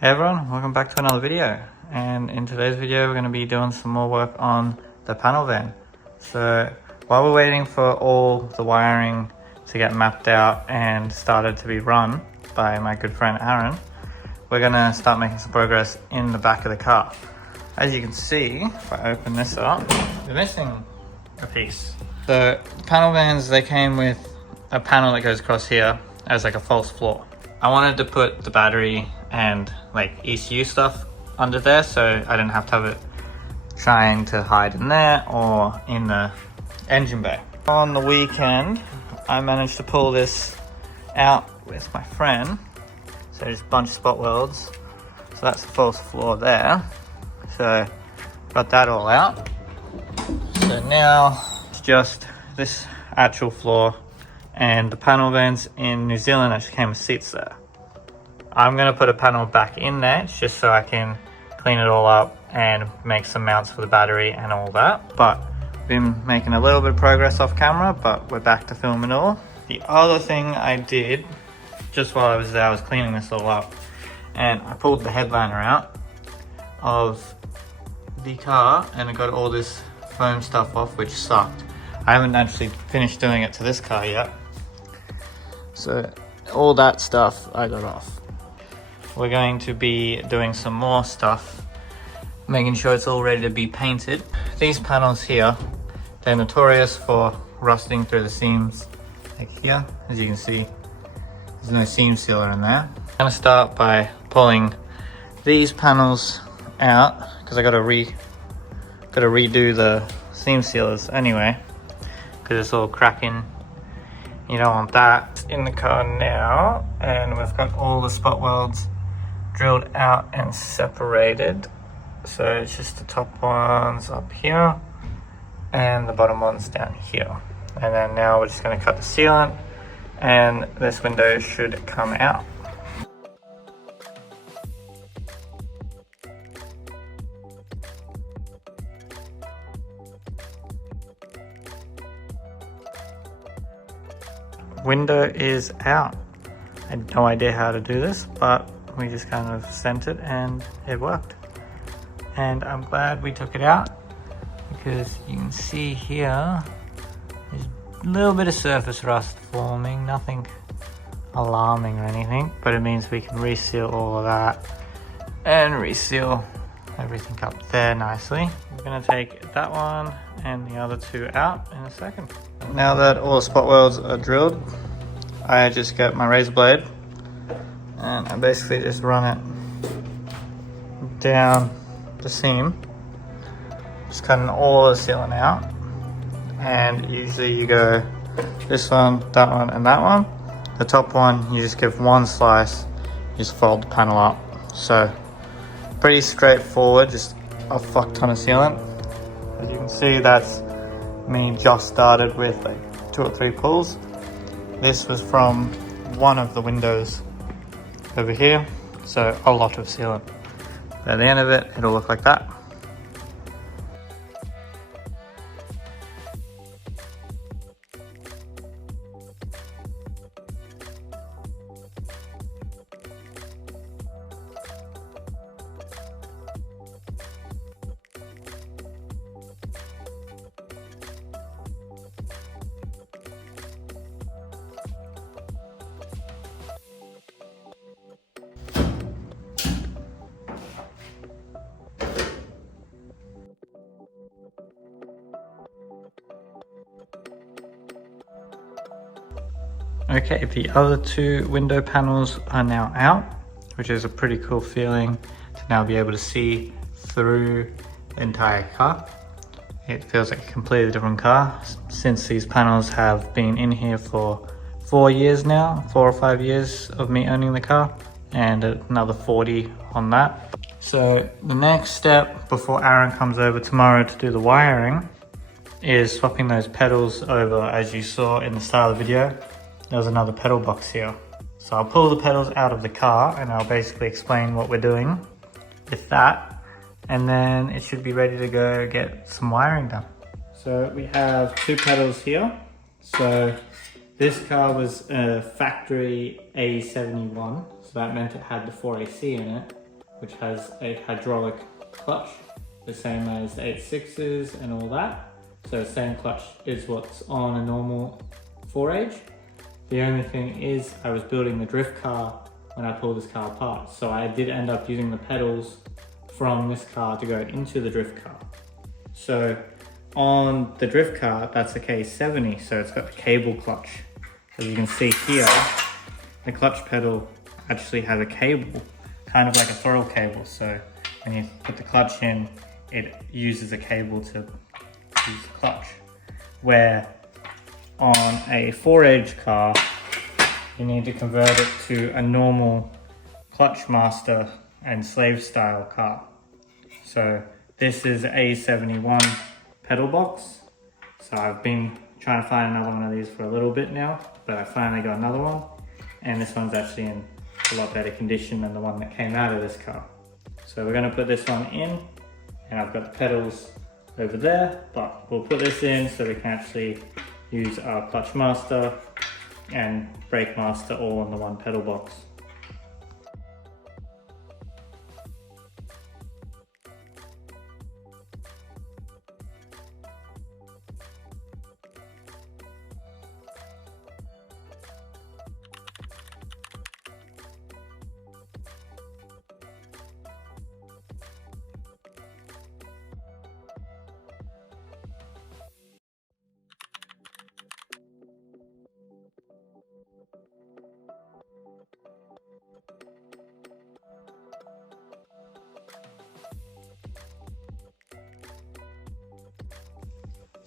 Hey everyone, welcome back to another video. And in today's video we're going to be doing some more work on the panel van. So while we're waiting for all the wiring to get mapped out and started to be run by my good friend Aaron, we're going to start making some progress in the back of the car. As you can see, if I open this up, we're missing a piece. So panel vans, they came with a panel that goes across here as like a false floor. I wanted to put the battery and like ECU stuff under there so I didn't have to have it trying to hide in there or in the engine bay. On the weekend I managed to pull this out with my friend, so just a bunch of spot welds, so that's the false floor there. So got that all out, so now it's just this actual floor, and the panel vans in New Zealand actually came with seats there. I'm going to put a panel back in there just so I can clean it all up and make some mounts for the battery and all that. But been making a little bit of progress off camera, but we're back to filming it all. The other thing I did just while I was there, I was cleaning this all up, and I pulled the headliner out of the car and I got all this foam stuff off, which sucked. I haven't actually finished doing it to this car yet. So all that stuff I got off. We're going to be doing some more stuff, making sure it's all ready to be painted. These panels here, they're notorious for rusting through the seams. Like here, as you can see, there's no seam sealer in there. I'm gonna start by pulling these panels out because I gotta redo the seam sealers anyway, because it's all cracking. You don't want that. In the car now, and we've got all the spot welds drilled out and separated. So it's just the top ones up here and the bottom ones down here. And then now we're just going to cut the sealant and this window should come out. Window is out. I had no idea how to do this, but we just kind of sent it and it worked. And I'm glad we took it out because you can see here there's a little bit of surface rust forming, nothing alarming or anything, but it means we can reseal all of that and reseal everything up there nicely. We're going to take that one and the other two out in a second. Now that all the spot welds are drilled, I just get my razor blade and I basically just run it down the seam, just cutting all the sealant out. And usually you go this one, that one, and that one. The top one, you just give one slice, you just fold the panel up. So pretty straightforward, just a fuck ton of sealant. As you can see, that's me just started with like 2 or 3 pulls. This was from one of the windows over here, so a lot of sealant. But at the end of it, it'll look like that. Okay, the other 2 window panels are now out, which is a pretty cool feeling to now be able to see through the entire car. It feels like a completely different car since these panels have been in here for 4 years now, 4 or 5 years of me owning the car, and another 40 on that. So the next step before Aaron comes over tomorrow to do the wiring is swapping those pedals over. As you saw in the start of the video, there's another pedal box here. So I'll pull the pedals out of the car and I'll basically explain what we're doing with that. And then it should be ready to go get some wiring done. So we have 2 pedals here. So this car was a factory A71. So that meant it had the 4AC in it. which has a hydraulic clutch, the same as the 8.6s and all that. So same clutch is what's on a normal 4H. The only thing is I was building the drift car when I pulled this car apart. So I did end up using the pedals from this car to go into the drift car. So on the drift car, that's a K70, so it's got the cable clutch. As you can see here, the clutch pedal actually has a cable, kind of like a throttle cable. So when you put the clutch in, it uses a cable to use the clutch. Where on a 4H car, you need to convert it to a normal clutch master and slave style car. So this is A71 pedal box. So I've been trying to find another one of these for a little bit now, but I finally got another one. And this one's actually in a lot better condition than the one that came out of this car. So we're gonna put this one in, and I've got the pedals over there, but we'll put this in so we can actually use our clutch master and brake master all in the one pedal box.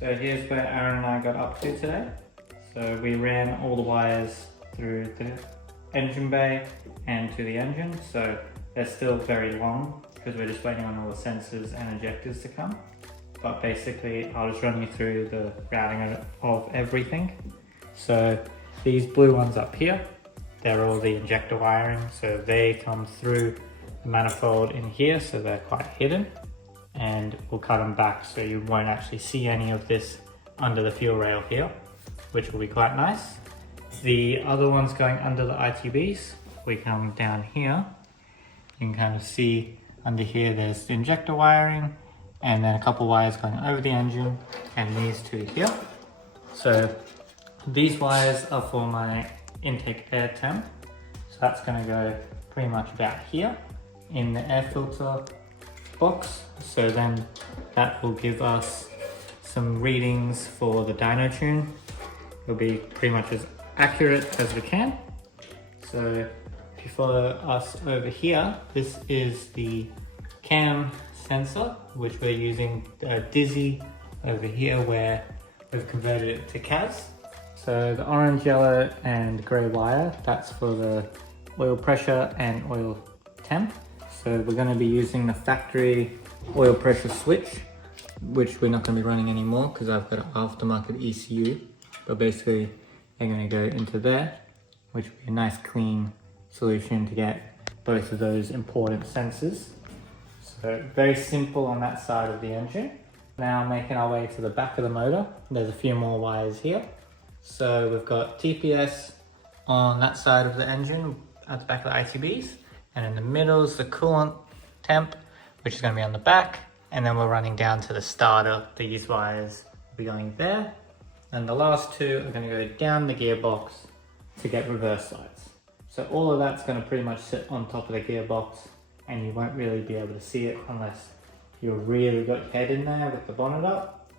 So here's where Aaron and I got up to today. So we ran all the wires through the engine bay and to the engine. So they're still very long because we're just waiting on all the sensors and injectors to come. But basically I'll just run you through the routing of everything. So these blue ones up here, they're all the injector wiring. So they come through the manifold in here, so they're quite hidden. And we'll cut them back so you won't actually see any of this under the fuel rail here, which will be quite nice. The other ones going under the ITBs, we come down here. You can kind of see under here there's the injector wiring, and then a couple wires going over the engine, and these two here. So these wires are for my intake air temp. So that's going to go pretty much about here in the air filter box. So then that will give us some readings for the dyno tune. It'll be pretty much as accurate as we can. So if you follow us over here, this is the cam sensor, which we're using Dizzy over here, where we've converted it to CAS. So the orange, yellow and grey wire, that's for the oil pressure and oil temp. So we're going to be using the factory oil pressure switch, which we're not going to be running anymore because I've got an aftermarket ECU. But basically they're going to go into there, which will be a nice clean solution to get both of those important sensors. So very simple on that side of the engine. Now making our way to the back of the motor, there's a few more wires here. So we've got TPS on that side of the engine at the back of the ITBs, and in the middle is the coolant temp, which is going to be on the back, and then we're running down to the starter. These wires will be going there, and the last two are going to go down the gearbox to get reverse lights. So all of that's going to pretty much sit on top of the gearbox, and you won't really be able to see it unless you've really got your head in there with the bonnet up.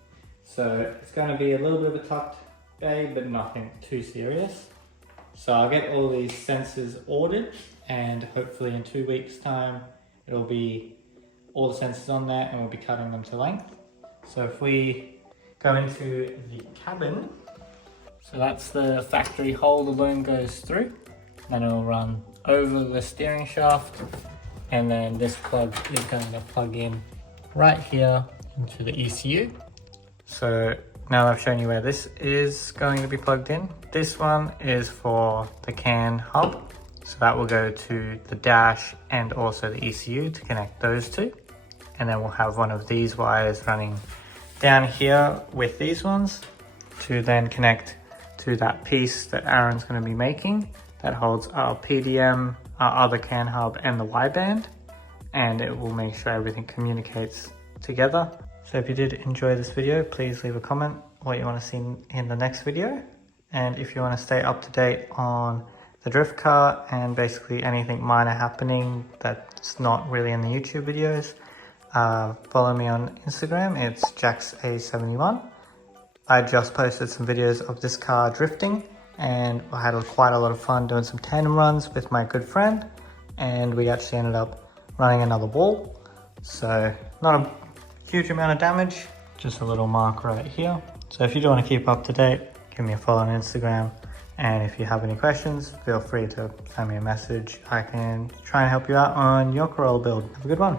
So it's going to be a little bit of a tucked bay, but nothing too serious. So I'll get all these sensors ordered, and hopefully in 2 weeks time it'll be all the sensors on there, and we'll be cutting them to length. So if we go into the cabin, so that's the factory hole the balloon goes through, then it'll run over the steering shaft, and then this plug is going to plug in right here into the ECU. So now that I've shown you where this is going to be plugged in, this one is for the CAN hub. So that will go to the dash and also the ECU to connect those two. And then we'll have one of these wires running down here with these ones to then connect to that piece that Aaron's going to be making that holds our PDM, our other CAN hub and the Y band. and it will make sure everything communicates together. So if you did enjoy this video, please leave a comment what you want to see in the next video. And if you want to stay up to date on the drift car and basically anything minor happening that's not really in the YouTube videos, follow me on Instagram. It's jaxa71. I just posted some videos of this car drifting, and I had quite a lot of fun doing some tandem runs with my good friend, and we actually ended up running another wall. So not a huge amount of damage, just a little mark right here. So if you do want to keep up to date, give me a follow on Instagram. And if you have any questions, feel free to send me a message. I can try and help you out on your Corolla build. Have a good one.